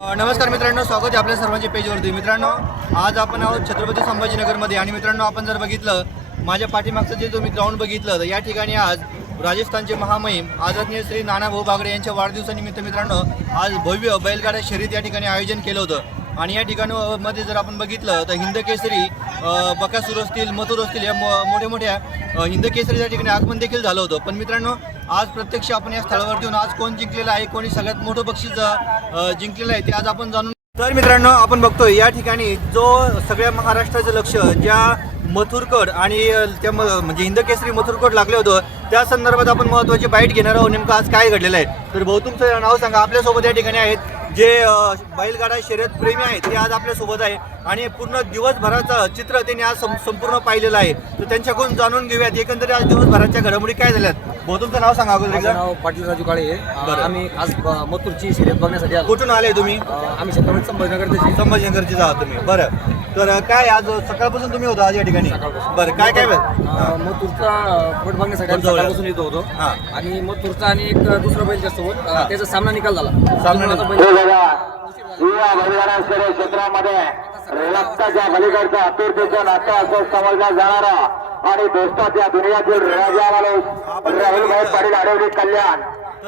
नमस्कार मित्रांनो, स्वागत आहे आपल्या सर्वांच्या पेजवरती. मित्रांनो, आज आपण आहोत छत्रपती संभाजीनगरमध्ये आणि मित्रांनो आपण जर बघितलं माझ्या पाठीमागचं जे तुम्ही ग्राउंड बघितलं तर या ठिकाणी आज राजस्थानचे महामहिम आदरणीय श्री नानाभाऊ बागडे यांच्या वाढदिवसानिमित्त मित्रांनो आज भव्य बैलगाडा शर्यत या ठिकाणी आयोजन केलं होतं आणि या ठिकाणामध्ये जर आपण बघितलं तर हिंद केसरी बकासूर असतील, मथुर असतील या मोठ्या मोठ्या हिंद केसरी या ठिकाणी आगमन देखील झालं होतं. पण मित्रांनो आज प्रत्यक्ष आपण या स्थळावरती येऊन आज कोण जिंकलेलं आहे, कोणी सगळ्यात मोठं बक्षीस जिंकलेलं आहे ते आज आपण जाणून. तर मित्रांनो आपण बघतोय या ठिकाणी जो सगळ्या महाराष्ट्राचं लक्ष ज्या मथुरकड आणि त्या म्हणजे हिंद केसरी मथुरकड लागले होतं त्या संदर्भात आपण महत्त्वाची बाईट घेणार आहोत. नेमकं आज काय घडलेलं आहे तर भाऊ तुमचं नाव सांगा. आपल्यासोबत या ठिकाणी आहेत जे बैलगाडा शर्यत प्रेमी आहेत ते आज आपल्यासोबत आहे आणि पूर्ण दिवसभराचं चित्र त्यांनी आज संपूर्ण पाहिलेलं आहे. तर त्यांच्याकडून जाणून घेऊयात एकंदरीत आज दिवसभराच्या घडामोडी काय झाल्यात. भाऊ तुमचं नाव सांगा. माझं नाव पाटील राजू काळे आहे. आम्ही आज मथुरची शर्यत बघण्यासाठी आलो. कुठून आले तुम्ही? आम्ही छत्रपती संभाजीनगरचे आहात तुम्ही. बरं, तर काय आज सकाळपासून तुम्ही होता आज या ठिकाणी? बरं, काय काय मथुरचा पट बघण्यासाठी आम्ही सकाळपासून येतो होतो आणि मथुरचा आणि एक दुसरा बैल जास्तोबत त्याचा सामना निकाल झाला. क्षेत्रामध्ये रक्ताच्या बलिकडचा अतुरतेचा नाता असं समजला जाणारा आणि दोस्ताच्या दुनियातील राजा राहुलभाई पाटील आडवली कल्याण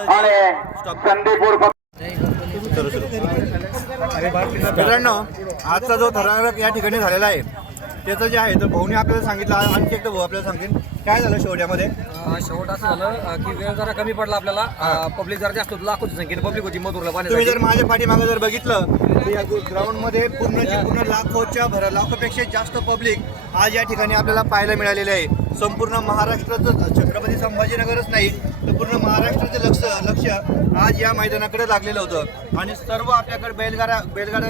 आणि संदीपूर. मित्रांनो आजचा जो थरारक या ठिकाणी झालेला आहे त्याचं जे आहे तर भाऊने आपल्याला सांगितलं. आणखी एकदा भाऊ आपल्याला सांगेन काय झालं शेवट्यामध्ये. शेवट असं झालं की वेळ जरा कमी पडला आपल्याला. पब्लिक जरा जास्त होतं, लाखोची संख्येने पब्लिक होती मथुरला पाहण्यासाठी. तुम्ही जर माझ्या पाठीमागे जर बघितलं तर या ग्राउंडमध्ये पूर्ण लाखोपेक्षा जास्त पब्लिक आज या ठिकाणी आपल्याला पाहायला मिळालेले आहे. संपूर्ण महाराष्ट्राचं छत्रपती संभाजीनगरच नाही तर पूर्ण महाराष्ट्राचं लक्ष आज या मैदानाकडे लागलेलं होतं आणि सर्व आपल्याकडे बैलगाडा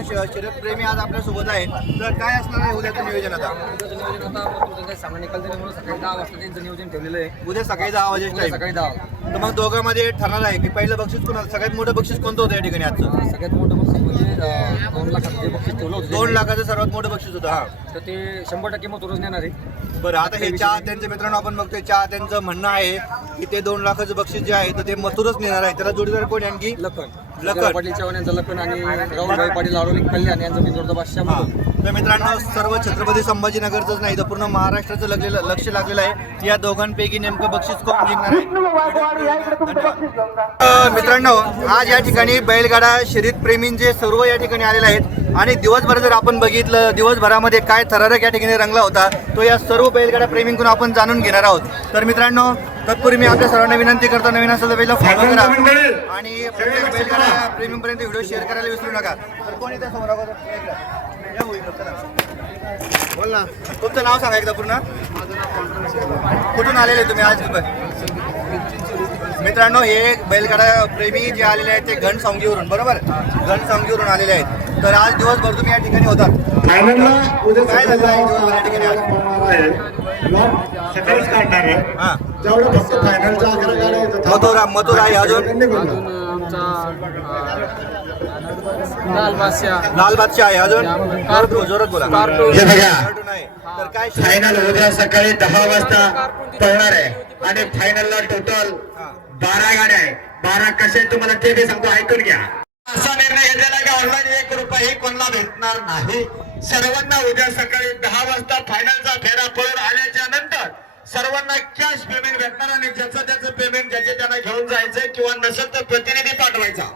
शर्यत प्रेमी आज आपल्यासोबत आहे. तर काय असणार आहे उद्याचं नियोजन? आता सामना निकाल दिल्यामुळे सकाळी 10 वाजता त्यांचं नियोजन ठेवलेलं आहे. उद्या सकाळी 10 वाजेच्या सकाळी 10. तर मग दोघांमध्ये ठरणार आहे की पहिलं बक्षीस कोणाला, सगळ्यात मोठं बक्षीस कोणतं होतं या ठिकाणी आजचं? सगळ्यात मोठं बक्षीस म्हणजे 2 लाखाचं जे बक्षीस ठेवलं होतं 2 लाखाचं सर्वात मोठं बक्षीस होतं. हा, तर ते 100% मथुरच नेणार आहे. बरं, आता हे त्यांचे मित्रांनो आपण बघतोय त्यांचं म्हणणं आहे की ते 2 लाखाचं बक्षीस जे आहे तर ते मथुरच नेणार आहे. त्याला जोडीदार कोण आणखी? लखन पाटील चव्हाण यांचं लखन आणि राहुलभाई पाटील आडवली कल्याण यांचं बिंदोडचा बादशाह. तर मित्रांनो सर्व छत्रपती संभाजीनगरचंच नाही तर पूर्ण महाराष्ट्राचं लक्ष लागलेलं आहे. या दोघांपैकी नेमकं बक्षीस कोण जिंकणार आहे? मित्रांनो आज या ठिकाणी बैलगाडा शर्यत प्रेमींचे सर्व या ठिकाणी आलेले आहेत आणि दिवसभर जर आपण बघितलं दिवसभरामध्ये काय थरारक या ठिकाणी रंगला होता तो या सर्व बैलगाडा प्रेमींकडून आपण जाणून घेणार आहोत. तर मित्रांनो तत्पूर्वी मी आपल्या सर्वांना विनंती करतो नवीन असेल तर पहिला फॉलो करा आणि प्रत्येक बैलगाडा प्रेमींपर्यंत व्हिडिओ शेअर करायला विसरू नका. तर कोणी त्या समोर बोल ना, तुमचं नाव सांगा एकदा पूर्ण. कुठून आलेले तुम्ही आज? मित्रांनो हे बैलगाडा प्रेमी जे आलेले आहेत ते घनसावंगीवरून, बरोबर, घनसावंगीवरून आलेले आहेत. तर आज दिवसभर तुम्ही या ठिकाणी होता. काय झालं आहे दिवसभर या ठिकाणी आज? सकाळीच काढणार आहे. हां, मथुर आहे अजून लाल बादशाह आहे अजून जोरात बोला. तर काय फायनल उद्या सकाळी 10 वाजता पळणार आहे आणि फायनलला टोटल 12 गाड्या आहे. 12 कसे तुम्हाला ते बी सांगतो, ऐकून घ्या. असा निर्णय घेतलेला की ऑनलाईन 1 रुपयाही कोणाला भेटणार नाही. सर्वांना उद्या सकाळी 10 वाजता फायनलचा फेरा पळून आल्याच्या नंतर सर्वांना कॅश पेमेंट भेटणार आणि ज्याचं त्याचं पेमेंट ज्याचे त्यांना घेऊन जायचं किंवा नसेल तर प्रतिनिधी पाठवायचा.